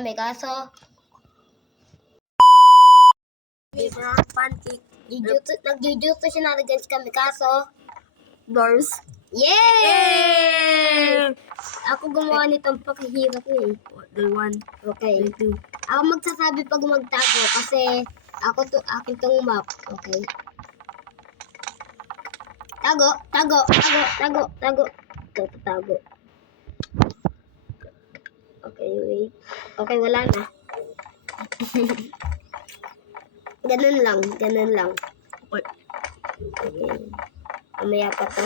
May kaso, pancake. nag-jujutsu siya na against kami kaso, Doors. yay! Ako gumawa nitong pakahirap eh. The one. Okay. The two. Ako magsasabi pag magtago kasi akin tong map. Okay. Tago. Tago. Okay, wait. Okay, wala na. Ganun lang. Wait. Okay. Mamaya pa to.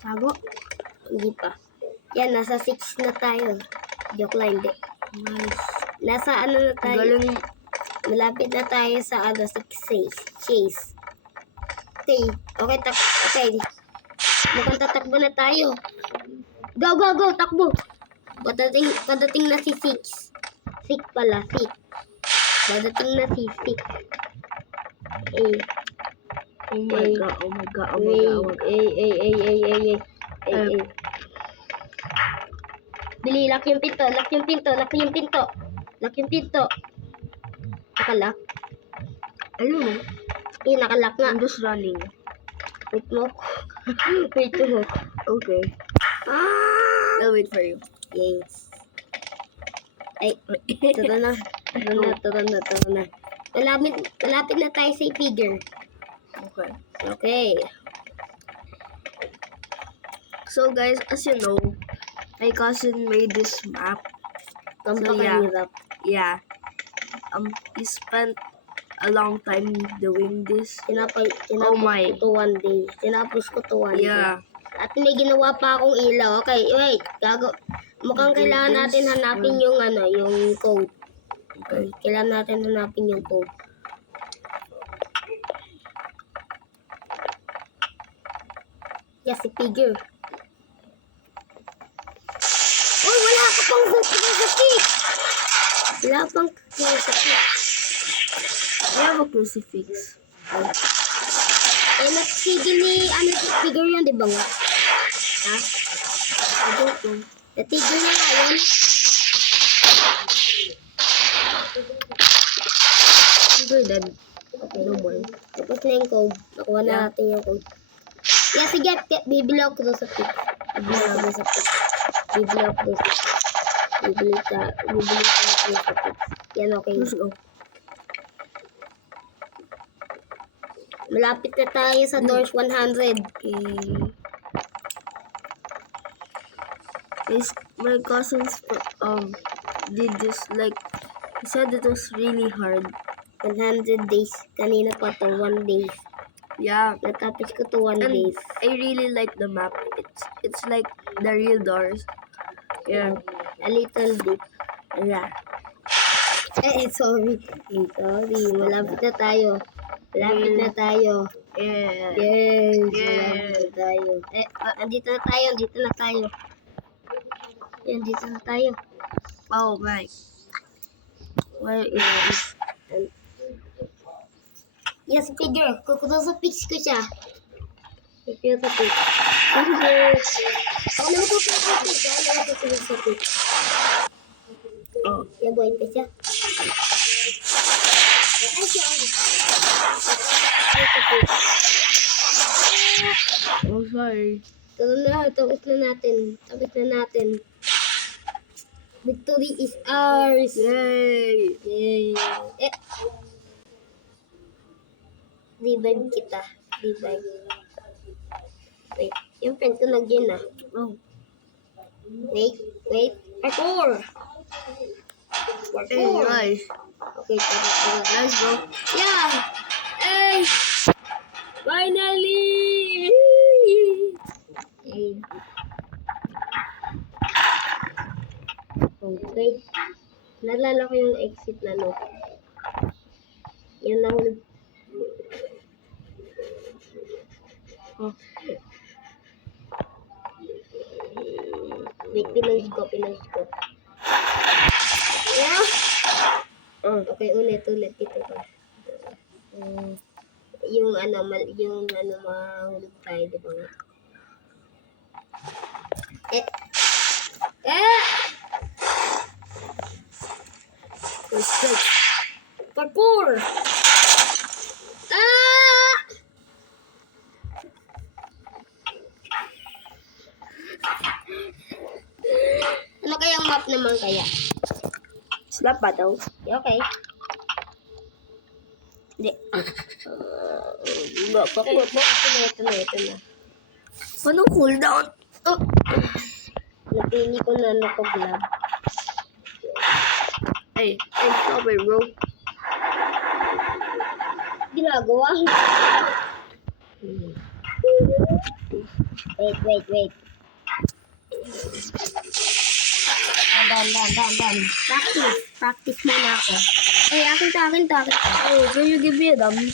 Tago. Hindi pa. Yan, nasa 6 na tayo. Joke lang, hindi. Nice. Nasa ano na tayo? Galing. Malapit na tayo sa 6 chase. Okay. Okay. Mukhang tatakbo na tayo. Go, takbo. Padating na si 6. 6 pala, 6. Padating na si 6. Oh my god. Bili, lock yung pinto. Nakalak? Ayun. Nakalak nga. I'm just running. Wait mo. Wait mo. Okay. I'll wait for you. Yes. Ay, tara na. Malapit na tayo sa figure. Okay. Okay. So guys, as you know, my cousin made this map. Pampakahirap. Yeah. He spent a long time doing this. Tinapos my. ko to one day. Yeah. At may ginawa pa akong ilaw. Okay, wait. Mukhang kailangan natin hanapin yung code. Okay, kailangan natin hanapin yung code. Yes, si figure. Oh, wala ka pang hook sa stick. Wala pang hook sa stick. I have a crucifix. Nagsigil ni, figure yun, di ba nga? Ha? I don't know. Natigil na nga yun. You're dead. Okay, no more. Tapos na yung code. Nakuha na natin yung code. Yeah, sige, bibili ako doon sa pick. Bibili ka doon sa pick. Yan, okay. Let's go. Malapit na tayo sa doors 100. My cousins did this like he said it was really hard. 100 days. Kanina pa to, 1 day. Yeah. Natapos ko to 1 And days. I really like the map. It's like the real doors. Yeah. A little bit. Yeah. Sorry. Malapit na tayo. Yeah. Yes. Malapit na tayo. Andito na tayo. Andito na tayo. Oh my. Where is Yes, figure. Kukuha sa pics ko siya. Kukuha sa pics. Ako naman kukuha sa pics. Oh. Yan, buhay pa siya. Ay, siya. Oh, sorry. Tapos na natin. Victory is ours. Yay. Revive kita. Wait. Yung friend ko nag-in ah. Oh. Wait. Parkour. Hey, guys. Okay, tara. Let's go. Yeah! Hey! Finally! Hey. Okay. Nalala ko yung exit na no. Yan nahulog. Oh. Wait, pinost ko. Yeah! Okay, ulit dito pa. Yung mahulog tayo, di ba nga? Respect. Parkour! Ah! Ano kayang map naman kaya? Slap battle. Okay. Hindi. Bapak. Ito na. Anong cooldown? Oh. Napili ko na ano ko glove. Ay, sorry bro. Ginagawa. Wait. Dan. Practice muna ako. Eh, akin to. Oh, can you give me a dummy?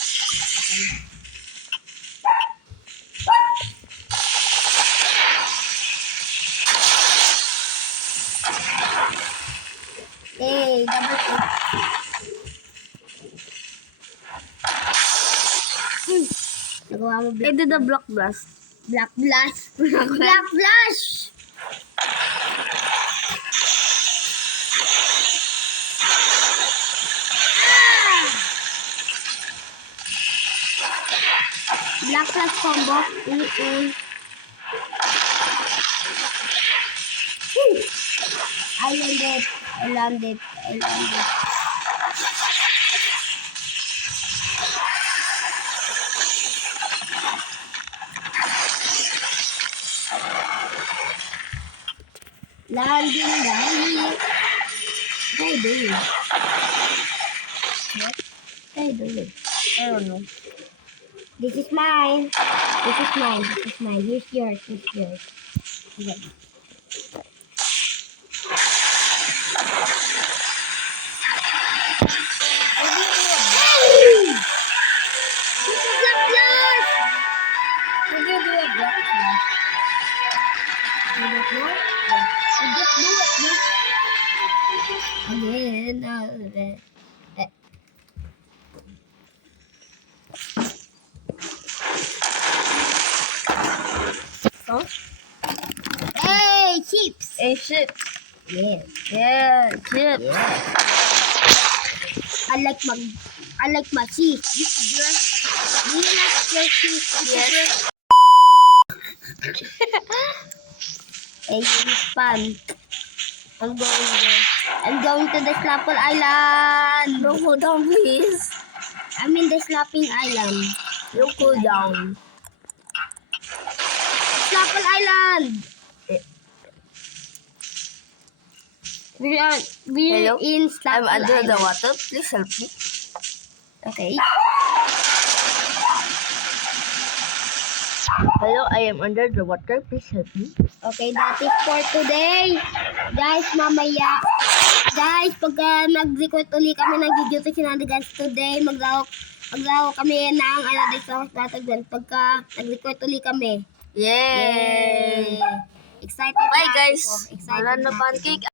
Eh, double kick. Nagawa mo I did a block blast. Black Blast. Black Flash! Black Flash combo. I landed. Landing. What are you doing? I don't know. This is mine. Here's yours. Okay. Again. Huh? Hey, chips. Hey, shit. Yeah. Yeah, shit. I like my cheese. Do you like your cheese? Yes. Hey, it's fun. I'm going to the Slapple Island. Don't go down, please. I'm in the Slapping Island. Don't go down. Slapple Island. We're Hello? in Slapple I'm under Island. the water. Please help me. Okay. Hello, I am under the water. Please help me. Okay, that is for today. Guys, mamaya. Guys, pagka nag-record ulit kami ng video to sinanda guys today, maglaro kami ng Discourse Battleground pagka nag-record ulit kami. Yay! Excited Bye na guys. ako. Excited Wala na na ako. pancake.